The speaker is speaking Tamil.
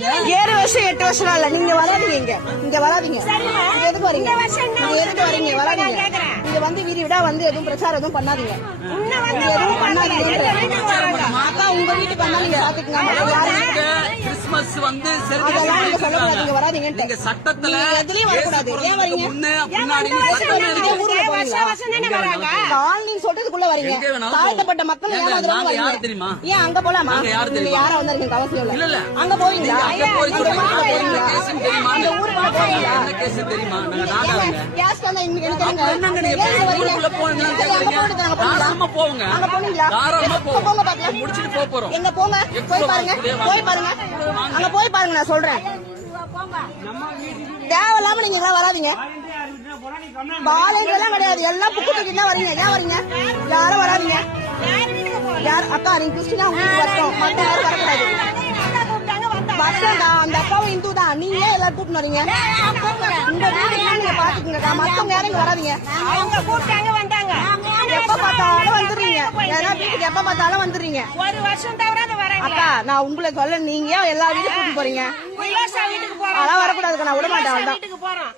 7 வருஷம் 8 வருஷம் இல்ல. நீங்க வராதீங்க, இங்க வராதீங்க. எதுக்கு வரீங்க? எதுக்கு வரீங்க? வராதீங்க. இங்க வந்து வீடியோடா வந்து எதுவும் பிரச்சாரம் எதுவும் பண்ணாதீங்க, எதுவும் பண்ணாதீங்க. அக்கா உங்க வீட்டுக்கு வந்தா நீங்க பாத்துக்கங்க. கிறிஸ்துமஸ் வந்து அதெல்லாம் நீங்க சொல்லக்கூடாது. நீங்க வராதீங்க. நீங்க சட்டத்துல எதுலயும் வரக்கூடாது. ஏன் வரீங்க? காலனின்னு சொல்றதுக்குள்ள வரீங்க. தாழ்த்தப்பட்ட மக்கள் ஏன் தெரியுமா? ஏன் அங்க போலாமா? நீங்க யாரா வந்திருக்கீங்க அவசியம் இல்ல. அங்க போவீங்களா? அந்த ஊருக்குள்ள போவீங்களா? கேஸ் வந்தா இன்னைக்கு அங்க போனீங்களா? போங்க பாக்கலாம். முடிச்சிட்டு போறோம். எங்க போங்க, போய் பாருங்க, போய் பாருங்க, அங்க போய் பாருங்க. நான் சொல்றேன், தேவையில்லாம நீங்க எல்லாம் வராதீங்க. வாழைகள் எல்லாம் கிடையாது, எல்லாம் புக்கு தூக்கிட்டு தான் வரீங்க. ஏன் வரீங்க? யாரும் வராதீங்க. யார் அக்கா நீங்க கிறிஸ்டினா உங்களுக்கு வரட்டும், மத்த யாரும் வரக்கூடாது. வரட்டா, அந்த அக்காவும் இந்து தான். நீங்க ஏன் எல்லாரும் கூப்பிட்டு வரீங்க? இந்த வீட்டுக்கு நீங்க பாத்துக்கீங்கக்கா, மத்தவங்க யாரும் இங்க வராதீங்க. அவங்க கூப்பிட்டாங்க வந்தாங்க. எப்ப பார்த்தாலும் வந்துடுறீங்க, ஏன்னா வீட்டுக்கு எப்ப பார்த்தாலும் வந்துடுறீங்க. ஒரு வருஷம் தவிர வராங்க. அக்கா நான் உங்களை சொல்ல, நீங்க எல்லா வீட்டுக்கு கூப்பிட்டு போறீங்க. வீட்டுக்கு போறோம். அதெல்லாம் வரக்கூடாதுக்கா, நான் விட மாட்டேன். வீட்டுக்கு போறோம்.